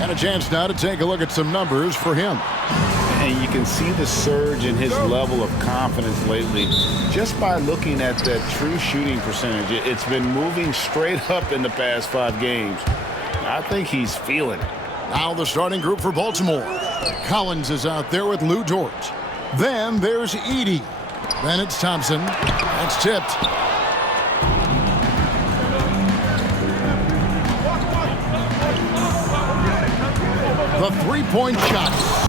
And a chance now to take a look at some numbers for him. And you can see the surge in his level of confidence lately just by looking at that true shooting percentage. It's been moving straight up in the past 5 games. I think he's feeling it. Now the starting group for Baltimore. Collins is out there with Lou Dort. Then there's Edey. Then it's Thompson. That's tipped. The three-point shot.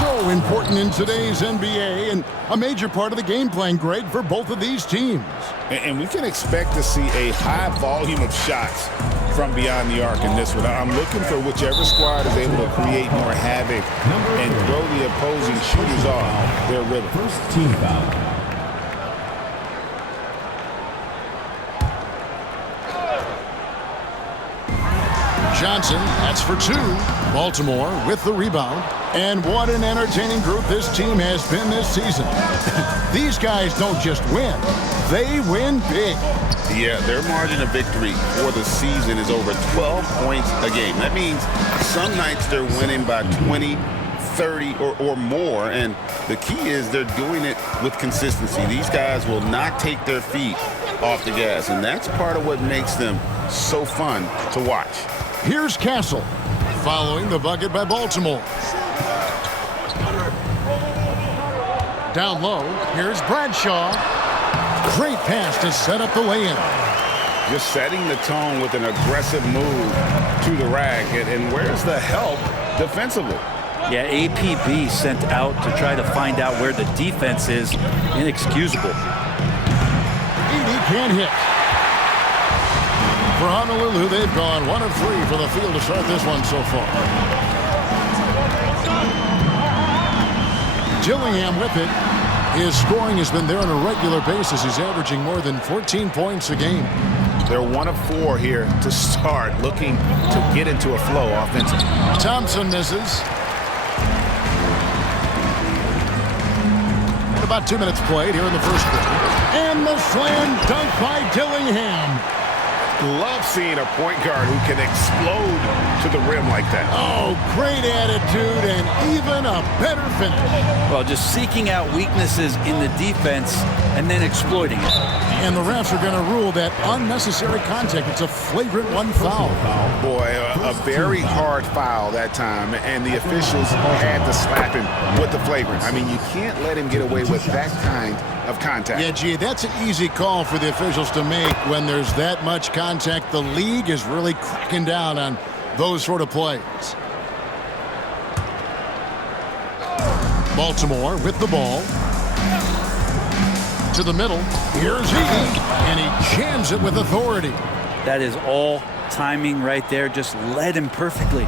So important in today's NBA and a major part of the game plan, Greg, for both of these teams. And we can expect to see a high volume of shots from beyond the arc in this one. I'm looking for whichever squad is able to create more havoc and throw the opposing shooters off their rhythm. First team foul. Johnson, that's for 2. Baltimore with the rebound. And what an entertaining group this team has been this season. These guys don't just win, they win big. Yeah, their margin of victory for the season is over 12 points a game. That means some nights they're winning by 20, 30 or more, and the key is they're doing it with consistency. These guys will not take their feet off the gas, and that's part of what makes them so fun to watch. Here's Castle, following the bucket by Baltimore. Down low, here's Bradshaw. Great pass to set up the lay-in. Just setting the tone with an aggressive move to the rack. And where's the help defensively? Yeah, APB sent out to try to find out where the defense is. Inexcusable. Edey can't hit. For Honolulu, they've gone 1 of 3 for the field to start this one so far. Gillingham with it. His scoring has been there on a regular basis. He's averaging more than 14 points a game. They're 1 of 4 here to start, looking to get into a flow offensively. Thompson misses. And about 2 minutes played here in the first quarter. And the slam dunk by Gillingham. Love seeing a point guard who can explode to the rim like that. Oh, great attitude and even a better finish. Well, just seeking out weaknesses in the defense and then exploiting it. And the refs are going to rule that unnecessary contact. It's a flagrant 1 foul. Boy, a very hard foul that time, and the officials had to slap him with the flagrant. I mean, you can't let him get away with that kind of contact. Yeah, gee, that's an easy call for the officials to make when there's that much contact. The league is really cracking down on those sort of plays. Baltimore with the ball. To the middle. Here's Edey, and he jams it with authority. That is all timing right there. Just led him perfectly.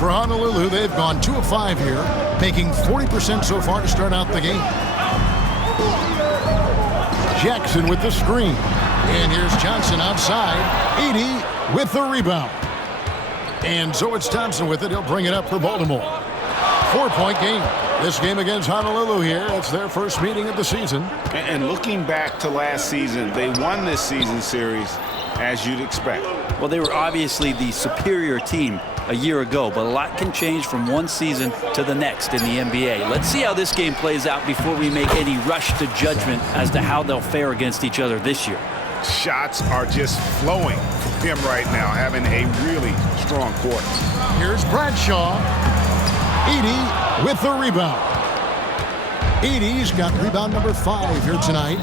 For Honolulu, they've gone 2 of 5 here, making 40% so far to start out the game. Jackson with the screen. And here's Johnson outside. Edey with the rebound. And so it's Thompson with it. He'll bring it up for Baltimore. 4-point game. This game against Honolulu here. It's their first meeting of the season. And looking back to last season, they won this season series as you'd expect. Well, they were obviously the superior team a year ago, but a lot can change from one season to the next in the NBA. Let's see how this game plays out before we make any rush to judgment as to how they'll fare against each other this year. Shots are just flowing from him right now, having a really strong quarter. Here's Bradshaw. Edey with the rebound. Edey's got rebound number 5 here tonight.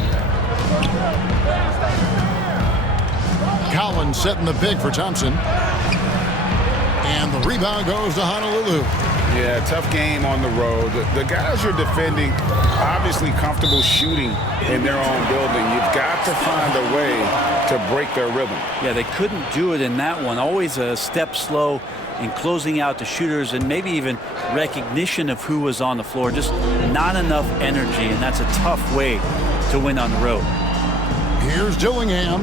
Collins setting the big for Thompson. And the rebound goes to Honolulu. Yeah, tough game on the road. The guys are defending, obviously comfortable shooting in their own building. You've got to find a way to break their rhythm. Yeah, they couldn't do it in that one. Always a step slow in closing out the shooters and maybe even recognition of who was on the floor. Just not enough energy, and that's a tough way to win on the road. Here's Dillingham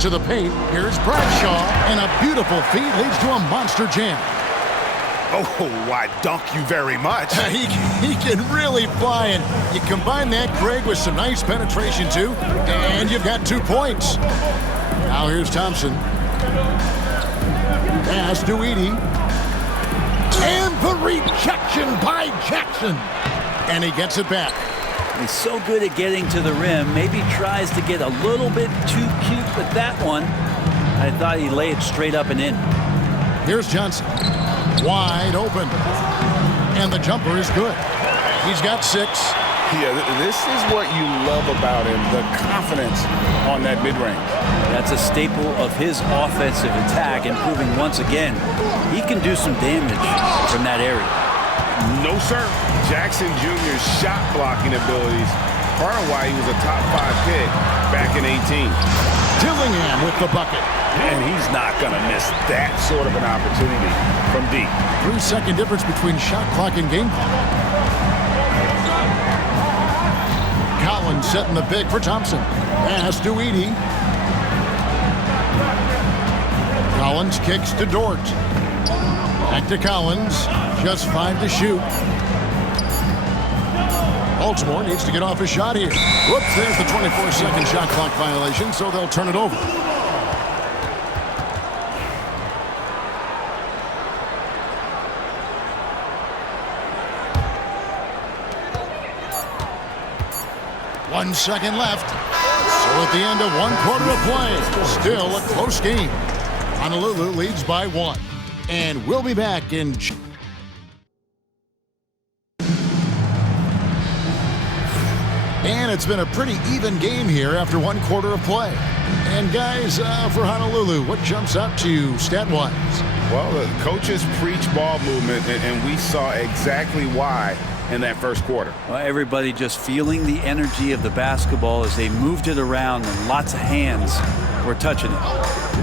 to the paint. Here's Bradshaw, and a beautiful feed leads to a monster jam. Oh, I dunk you very much. He can really fly, and you combine that, Greg, with some nice penetration, too, and you've got 2 points. Now here's Thompson. Pass to Edey. And the rejection by Jackson. And he gets it back. He's so good at getting to the rim. Maybe tries to get a little bit too cute with that one. I thought he laid it straight up and in. Here's Johnson. Wide open. And the jumper is good. He's got 6. Yeah, this is what you love about him, the confidence on that mid-range. That's a staple of his offensive attack, and proving once again he can do some damage from that area. No, sir. Jackson Jr.'s shot blocking abilities, part of why he was a top 5 pick back in 18. Dillingham with the bucket. And he's not going to miss that sort of an opportunity from deep. 3-second difference between shot clock and game clock. Collins setting the big for Thompson. Pass to Edey. Collins kicks to Dort. Back to Collins. Just 5 to shoot. Baltimore needs to get off a shot here. Whoops, there's the 24-second shot clock violation, so they'll turn it over. One second left. So at the end of 1 quarter of play, still a close game. Honolulu leads by 1. And we'll be back in... And it's been a pretty even game here after 1 quarter of play. And guys, for Honolulu, what jumps out to you stat-wise? Well, the coaches preach ball movement, and we saw exactly why in that first quarter. Well, everybody just feeling the energy of the basketball as they moved it around, and lots of hands were touching it.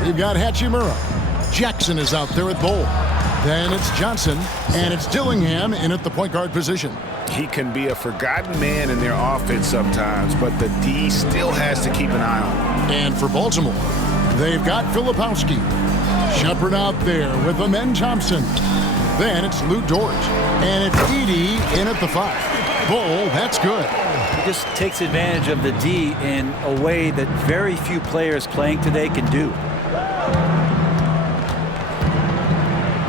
We've got Hachimura. Jackson is out there at Bowl. Then it's Johnson, and it's Dillingham in at the point guard position. He can be a forgotten man in their offense sometimes, but the D still has to keep an eye on him. And for Baltimore, they've got Filipowski. Shepard out there with Amen Thompson. Then it's Lou Dort. And it's Edey in at the 5. Bull, that's good. He just takes advantage of the D in a way that very few players playing today can do.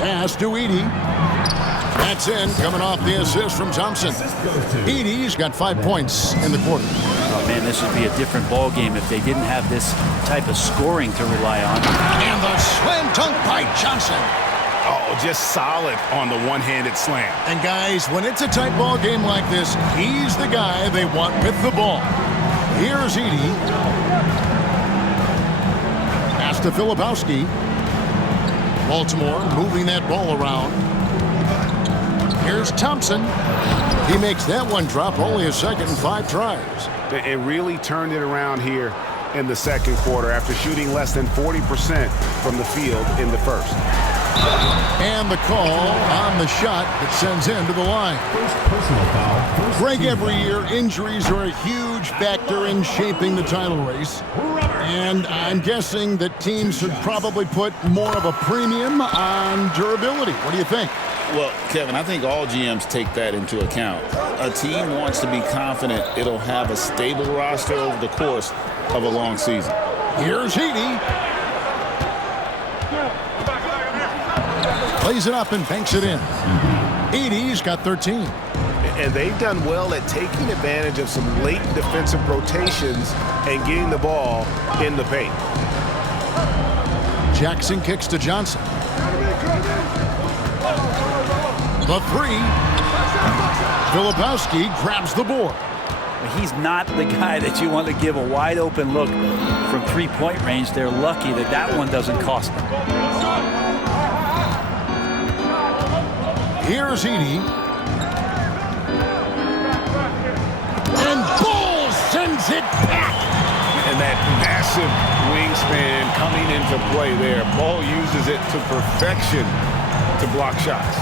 Pass to Edey. That's in, coming off the assist from Thompson. Edey's got 5 points in the quarter. Oh, man, this would be a different ball game if they didn't have this type of scoring to rely on. And the slam dunk by Johnson. Oh, just solid on the one-handed slam. And guys, when it's a tight ball game like this, he's the guy they want with the ball. Here's Edey. Pass to Filipowski. Baltimore moving that ball around. Here's Thompson. He makes that one drop, only a second and 5 tries. It really turned it around here in the second quarter after shooting less than 40% from the field in the first. And the call on the shot that sends him to the line. First personal foul. Greg, every year injuries are a huge factor in shaping the title race. And I'm guessing that teams should probably put more of a premium on durability. What do you think? Well, Kevin, I think all GMs take that into account. A team wants to be confident it'll have a stable roster over the course of a long season. Here's Edey. Plays it up and banks it in. Edey's got 13. And they've done well at taking advantage of some late defensive rotations and getting the ball in the paint. Jackson kicks to Johnson. The 3. Filipowski grabs the board. He's not the guy that you want to give a wide open look from 3-point range. They're lucky that that one doesn't cost them. Here's Edey. And Bull sends it back. And that massive wingspan coming into play there. Ball uses it to perfection to block shots.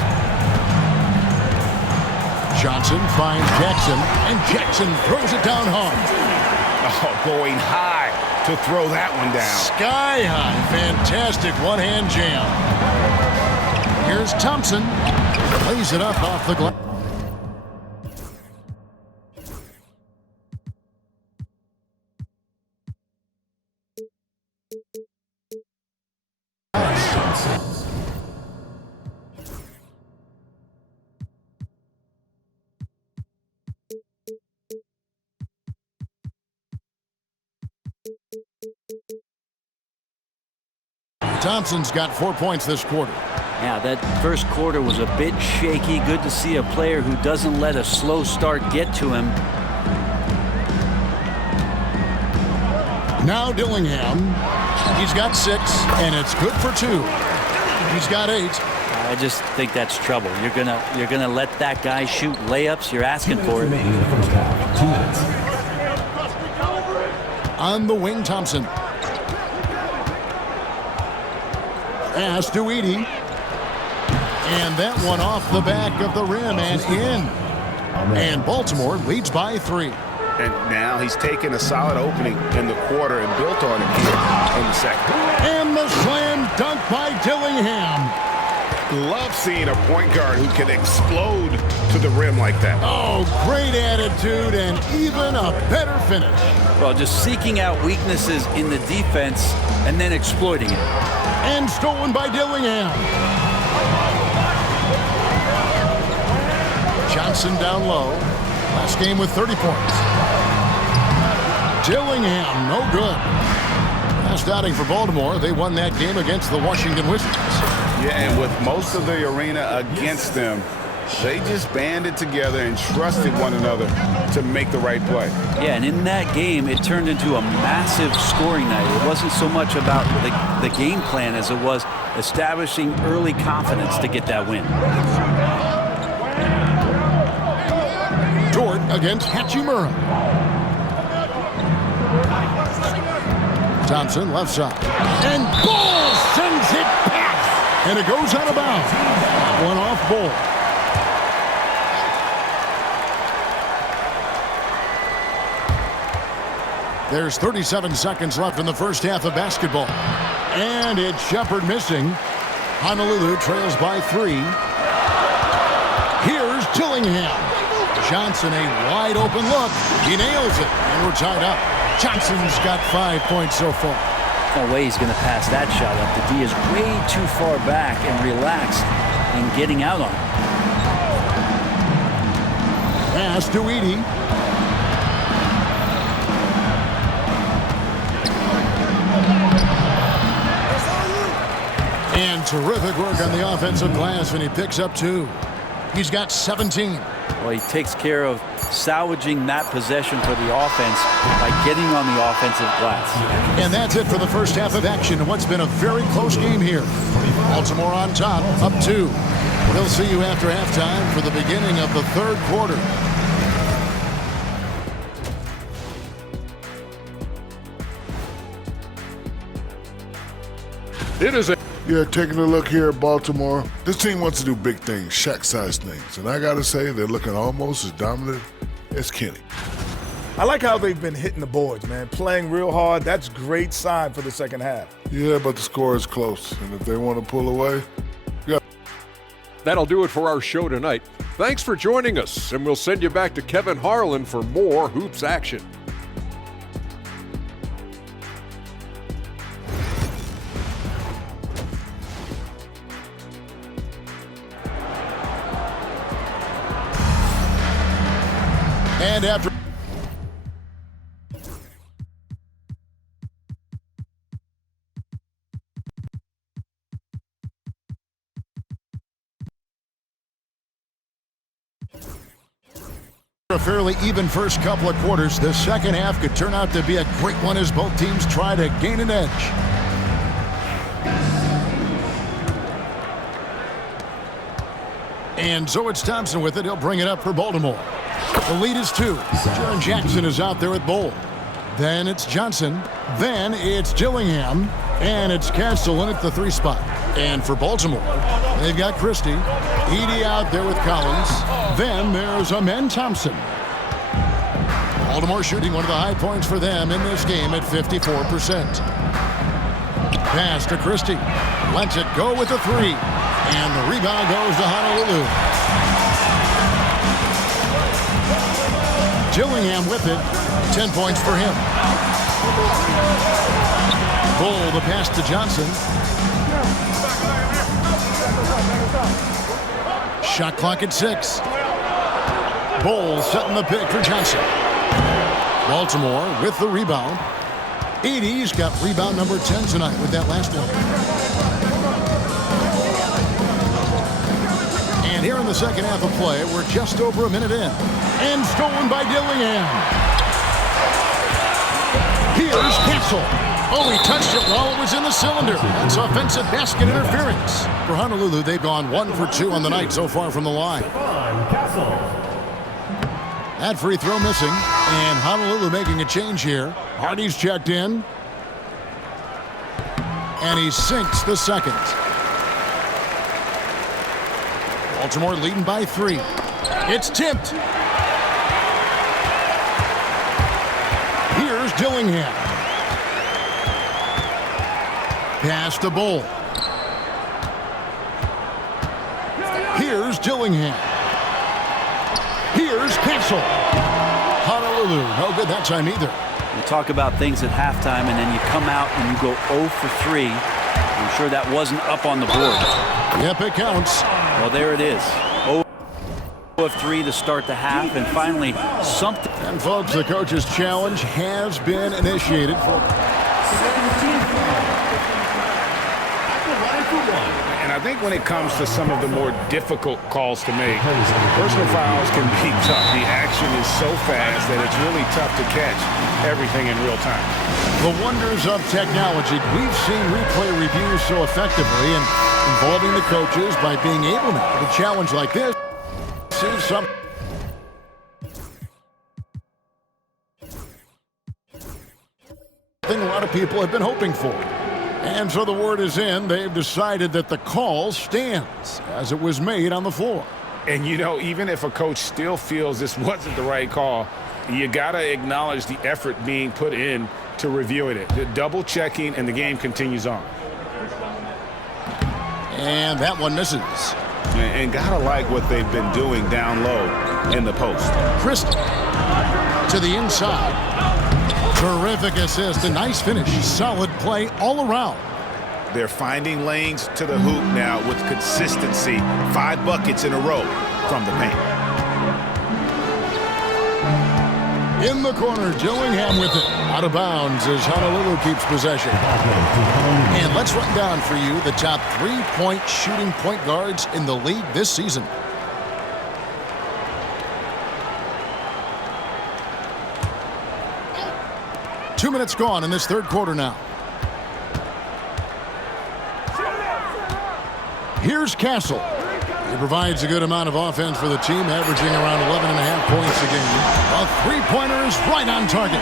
Johnson finds Jackson, and Jackson throws it down hard. Oh, going high to throw that one down. Sky high. Fantastic one-hand jam. Here's Thompson. Lays it up off the glass. Thompson's got 4 points this quarter. Yeah, that first quarter was a bit shaky. Good to see a player who doesn't let a slow start get to him. Now Dillingham. He's got 6, and it's good for 2. He's got 8. I just think that's trouble. You're gonna let that guy shoot layups. You're asking for it. On the wing, Thompson. Pass to Edey. And that one off the back of the rim and in. And Baltimore leads by 3. And now he's taken a solid opening in the quarter and built on it here in the second. And the slam dunk by Dillingham. Love seeing a point guard who can explode to the rim like that. Oh, great attitude and even a better finish. Well, just seeking out weaknesses in the defense and then exploiting it. And stolen by Dillingham. Johnson down low. Last game with 30 points. Dillingham, no good. Last outing for Baltimore, they won that game against the Washington Wizards. Yeah, and with most of the arena against them, they just banded together and trusted one another to make the right play. Yeah, and in that game, it turned into a massive scoring night. It wasn't so much about the game plan as it was establishing early confidence to get that win. Dort against Hachimura. Thompson left side. And Ball sends it past. And it goes out of bounds. One off Ball. There's 37 seconds left in the first half of basketball. And it's Shepard missing. Honolulu trails by 3. Here's Dillingham. Johnson, a wide open look. He nails it, and we're tied up. Johnson's got 5 points so far. No way he's going to pass that shot up. The D is way too far back and relaxed in getting out on it. Pass to Edey. And terrific work on the offensive glass, and he picks up 2. He's got 17. Well, he takes care of salvaging that possession for the offense by getting on the offensive glass. And that's it for the first half of action in what's been a very close game here. Baltimore on top, up 2. We'll see you after halftime for the beginning of the third quarter. It is a... Yeah, taking a look here at Baltimore. This team wants to do big things, Shaq-sized things. And I got to say, they're looking almost as dominant as Kenny. I like how they've been hitting the boards, man. Playing real hard. That's a great sign for the second half. Yeah, but the score is close. And if they want to pull away, yeah. That'll do it for our show tonight. Thanks for joining us, and we'll send you back to Kevin Harlan for more Hoops action. And after a fairly even first couple of quarters, the second half could turn out to be a great one as both teams try to gain an edge. And so it's Thompson with it. He'll bring it up for Baltimore. The lead is 2. Jaren Jackson is out there with Bowl. Then it's Johnson. Then it's Dillingham. And it's Castle in at the 3 spot. And for Baltimore, they've got Christie. Edey out there with Collins. Then there's Amen Thompson. Baltimore shooting one of the high points for them in this game at 54%. Pass to Christie. Lets it go with the three. And the rebound goes to Honolulu. Gillingham with it. 10 points for him. Bull the pass to Johnson. Shot clock at 6. Bull setting the pick for Johnson. Baltimore with the rebound. Edey's got rebound number 10 tonight with that last one. And here in the second half of play, we're just over a minute in. And stolen by Gillingham. Here's Castle. Oh, he touched it while it was in the cylinder. That's offensive basket interference. For Honolulu, they've gone 1 for 2 on the night so far from the line. That free throw missing. And Honolulu making a change here. Hardy's checked in. And he sinks the second. Baltimore leading by 3. It's tipped. Here's Gillingham. Pass to Bull. Here's Gillingham. Here's Castle. Honolulu, no good that time either. You talk about things at halftime, and then you come out and you go 0 for 3. I'm sure that wasn't up on the board. Yep, it counts. Well, there it is. 0 of 3 to start the half, and finally something. And folks, the coach's challenge has been initiated for. And I think when it comes to some of the more difficult calls to make, personal fouls can be tough. The action is so fast that it's really tough to catch everything in real time. The wonders of technology. We've seen replay reviews so effectively, and involving the coaches by being able now to challenge like this. See something a lot of people have been hoping for. And so the word is in. They've decided that the call stands as it was made on the floor. And, you know, even if a coach still feels this wasn't the right call, you got to acknowledge the effort being put in to reviewing it. The double checking, and the game continues on. And that one misses. And got to like what they've been doing down low in the post. Christie to the inside. Terrific assist, a nice finish. Solid play all around. They're finding lanes to the hoop now with consistency. 5 buckets in a row from the paint. In the corner, Gillingham with it. Out of bounds as Honolulu keeps possession. And let's run down for you the top 3-point shooting point guards in the league this season. Two minutes gone in this third quarter now. Here's Castle. He provides a good amount of offense for the team, averaging around 11.5 points a game. A three-pointer is right on target.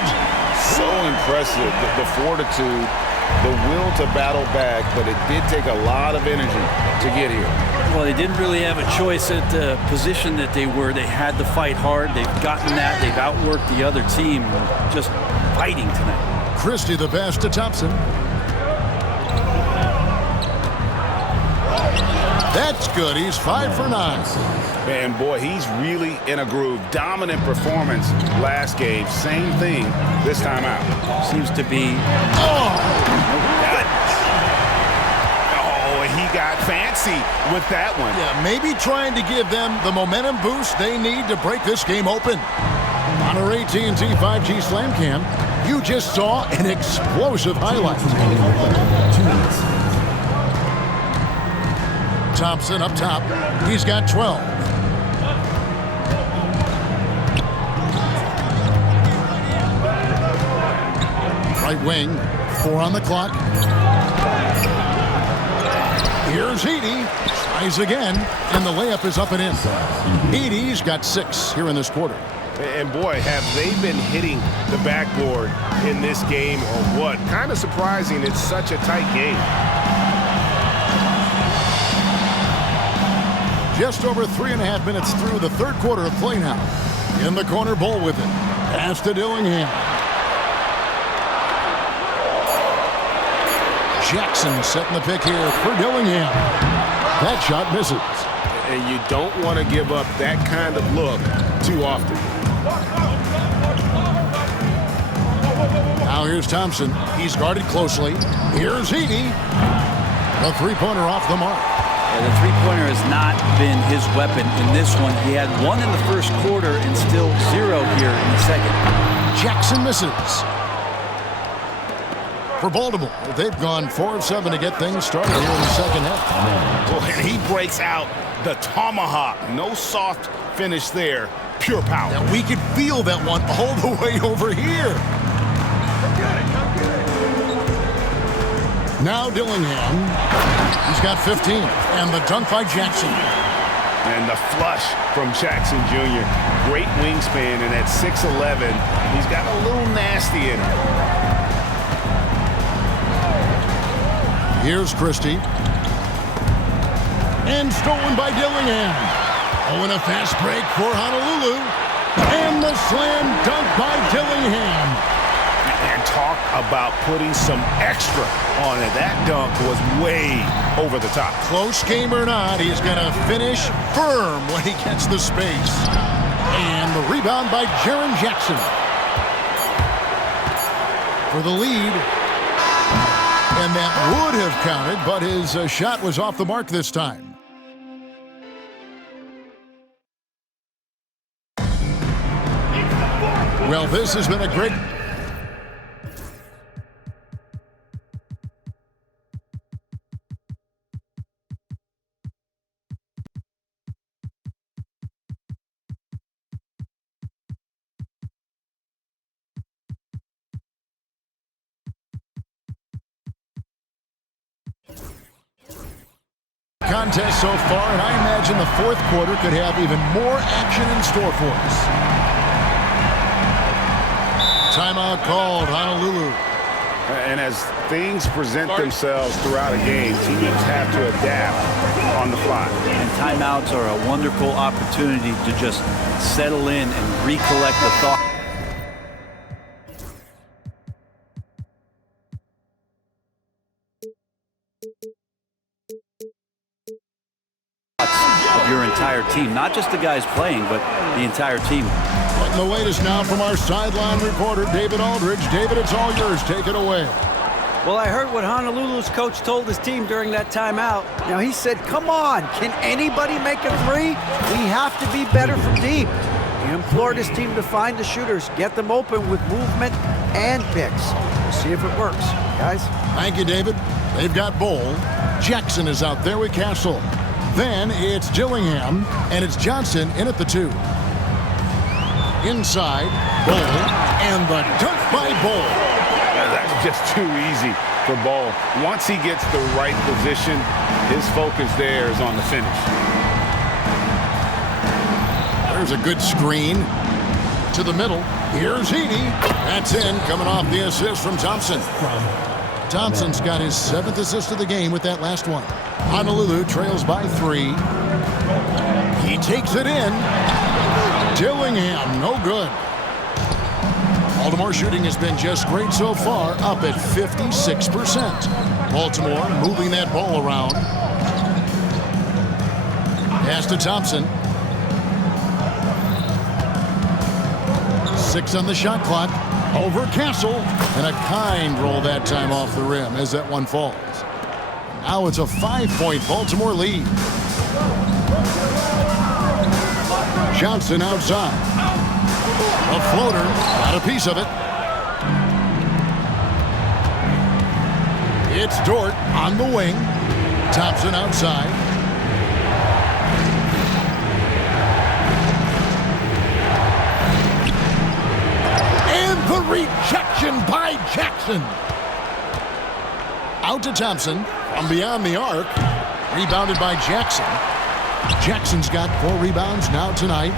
So impressive, the fortitude, the will to battle back, but it did take a lot of energy to get here. Well, they didn't really have a choice at the position that they were. They had to fight hard. They've gotten that. They've outworked the other team. Just fighting tonight. Christie the pass to Thompson. That's good. He's 5 for 9. And boy, he's really in a groove. Dominant performance last game. Same thing this time out. Seems to be. Oh, he got fancy with that one. Yeah, maybe trying to give them the momentum boost they need to break this game open. On our AT&T 5G Slam Cam, you just saw an explosive highlight. Thompson up top. He's got 12. Right wing, 4 on the clock. Here's Edey. Tries again, and the layup is up and in. Edey's got 6 here in this quarter. And boy, have they been hitting the backboard in this game or what? Kind of surprising. It's such a tight game. Just over 3.5 minutes through the third quarter of play now. In the corner, Bull with it. Pass to Dillingham. Jackson setting the pick here for Dillingham. That shot misses. And you don't want to give up that kind of look too often. Now here's Thompson. He's guarded closely. Here's Edey. The three-pointer off the mark. Yeah, the three-pointer has not been his weapon in this one. He had one in the first quarter and still 0 here in the second. Jackson misses. For Baltimore, they've gone 4 of 7 to get things started here in the second half. Well, and he breaks out the tomahawk. No soft finish there. Pure power. Now we could feel that one all the way over here. Now Dillingham. He's got 15. And the dunk by Jackson. And the flush from Jackson Jr. Great wingspan, and at 6'11", he's got a little nasty in him. Here's Christie. And stolen by Dillingham. Oh, and a fast break for Honolulu. And the slam dunk by Dillingham. And talk about putting some extra on it. That dunk was way over the top. Close game or not, he's going to finish firm when he gets the space. And the rebound by Jaren Jackson. For the lead. And that would have counted, but his shot was off the mark this time. Well, this has been a great... contest so far, and I imagine the fourth quarter could have even more action in store for us. Timeout called, Honolulu. And as things present themselves throughout a game, teams have to adapt on the fly. And timeouts are a wonderful opportunity to just settle in and recollect the thought. Of your entire team, not just the guys playing, but the entire team. But the latest now from our sideline reporter, David Aldridge. David, it's all yours. Take it away. Well, I heard what Honolulu's coach told his team during that timeout. Now, he said, come on, can anybody make a three? We have to be better from deep. He implored his team to find the shooters, get them open with movement and picks. We'll see if it works, guys. Thank you, David. They've got Bowl. Jackson is out there with Castle. Then it's Dillingham, and it's Johnson in at the 2. Inside, Bowl, and the dunk by Bowl. That's just too easy for Ball. Once he gets the right position, his focus there is on the finish. There's a good screen to the middle. Here's Edey. That's in, coming off the assist from Thompson. Thompson's got his 7th assist of the game with that last one. Honolulu trails by 3. He takes it in. Dillingham, no good. Baltimore shooting has been just great so far, up at 56%. Baltimore moving that ball around. Pass to Thompson. 6 on the shot clock. Over Castle. And a kind roll that time off the rim as that one falls. Now it's a 5-point Baltimore lead. Johnson outside. A floater. Got a piece of it. It's Dort on the wing. Thompson outside. The rejection by Jackson. Out to Thompson from beyond the arc. Rebounded by Jackson. Jackson's got 4 rebounds now tonight.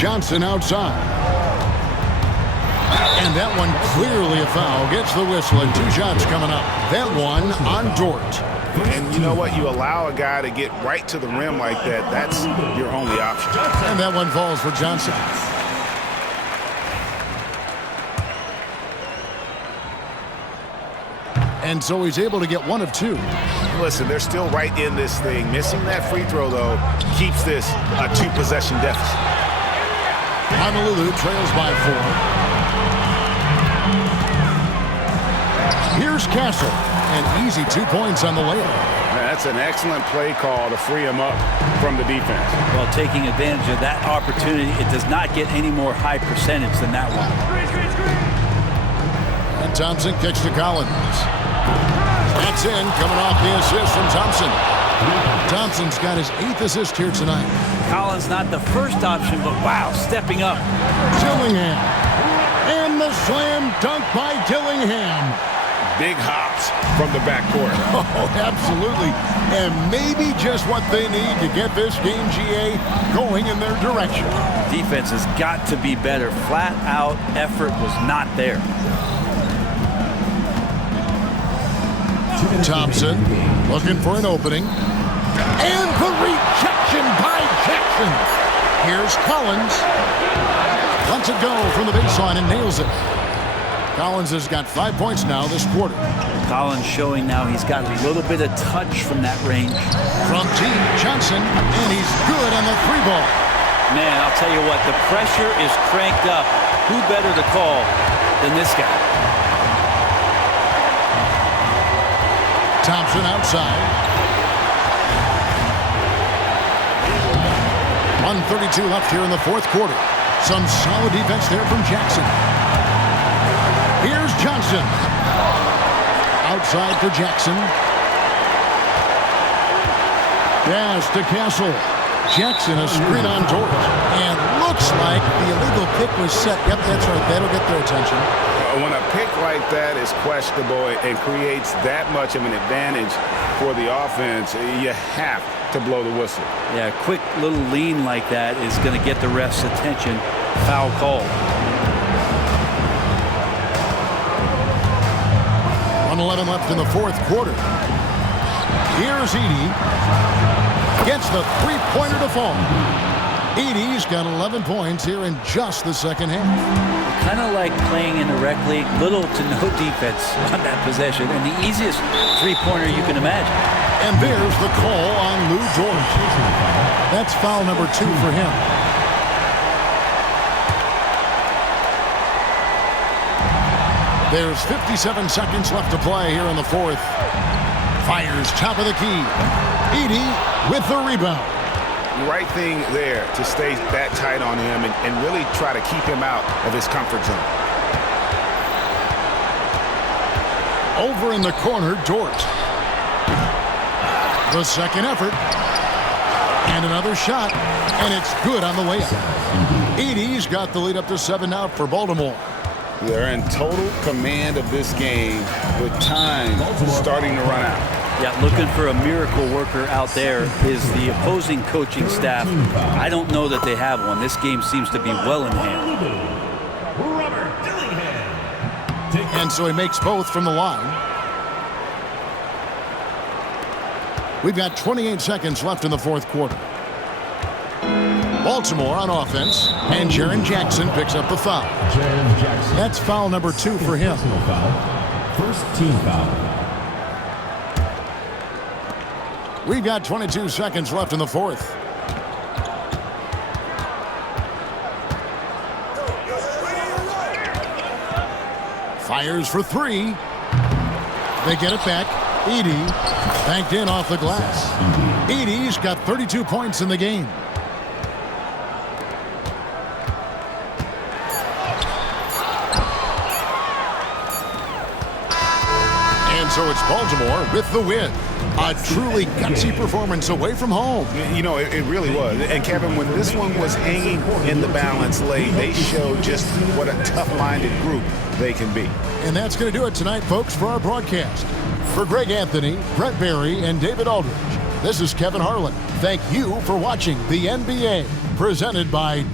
Johnson outside. And that one clearly a foul. Gets the whistle and 2 shots coming up. That one on Dort. And you know what? You allow a guy to get right to the rim like that. That's your only option. And that one falls for Johnson. And so he's able to get 1 of 2. Listen, they're still right in this thing. Missing that free throw, though, keeps this a 2-possession deficit. Honolulu trails by 4. Here's Castle. An easy 2 points on the layup. That's an excellent play call to free him up from the defense. Well, taking advantage of that opportunity, it does not get any more high percentage than that one. And Thompson kicks to Collins. That's in, coming off the assist from Thompson. Thompson's got his 8th assist here tonight. Collins not the first option, but wow, stepping up. Dillingham. And the slam dunk by Dillingham. Big hops from the backcourt. Oh, absolutely. And maybe just what they need to get this game, GA, going in their direction. Defense has got to be better. Flat out effort was not there. Thompson looking for an opening. And the rejection by Jackson. Here's Collins. Lets it go from the baseline and nails it. Collins has got 5 points now this quarter. Collins showing now he's got a little bit of touch from that range. From T. Johnson, and he's good on the 3-ball. Man, I'll tell you what, the pressure is cranked up. Who better to call than this guy? Thompson outside. 1:32 left here in the 4th quarter. Some solid defense there from Jackson. Here's Johnson. Outside for Jackson. Pass to Castle. Jackson a screen on George. And looks like the illegal pick was set. Yep, that's right. That'll get their attention. When a pick like that is questionable and creates that much of an advantage for the offense, you have to blow the whistle. Yeah, a quick little lean like that is going to get the ref's attention. Foul call. 1:11 left in the 4th quarter. Here's Edey. Gets the 3-pointer to fall. Edey's got 11 points here in just the second half. Kind of like playing in the rec league, little to no defense on that possession, and the easiest 3-pointer you can imagine. And there's the call on Lou George. That's foul number 2 for him. There's 57 seconds left to play here in the 4th. Fires top of the key. Edey with the rebound. Right thing there to stay that tight on him and really try to keep him out of his comfort zone. Over in the corner, Dort. The second effort. And another shot. And it's good on the layup. Edey's got the lead up to 7 now for Baltimore. They're in total command of this game with time starting to run out. Yeah, looking for a miracle worker out there is the opposing coaching staff. I don't know that they have one. This game seems to be well in hand. And so he makes both from the line. We've got 28 seconds left in the 4th quarter. Baltimore on offense, and Jaren Jackson picks up the foul. That's foul number 2 for him. First team foul. We've got 22 seconds left in the 4th. Fires for 3. They get it back. Edey banked in off the glass. Edey's got 32 points in the game. And so it's Baltimore with the win. A truly gutsy performance away from home. You know, it really was. And Kevin, when this one was hanging in the balance late, they showed just what a tough-minded group they can be. And that's going to do it tonight, folks, for our broadcast. For Greg Anthony, Brett Barry, and David Aldridge, this is Kevin Harlan. Thank you for watching the NBA, presented by